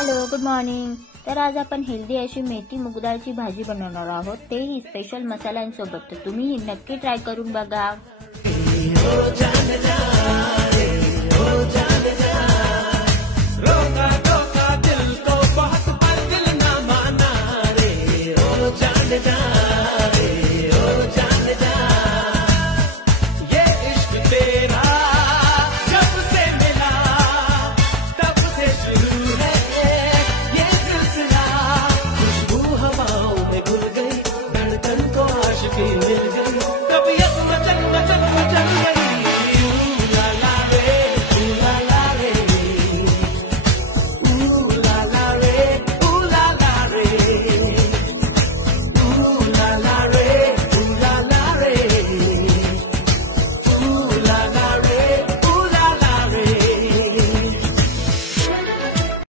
Hello, good morning. तर आज आपण हेल्दी अशी मेथी मुगडाळची भाजी बनवणार आहोत, तेही स्पेशल मसाल्यांसोबत. तर तुम्ही नक्की ट्राय करून बघा.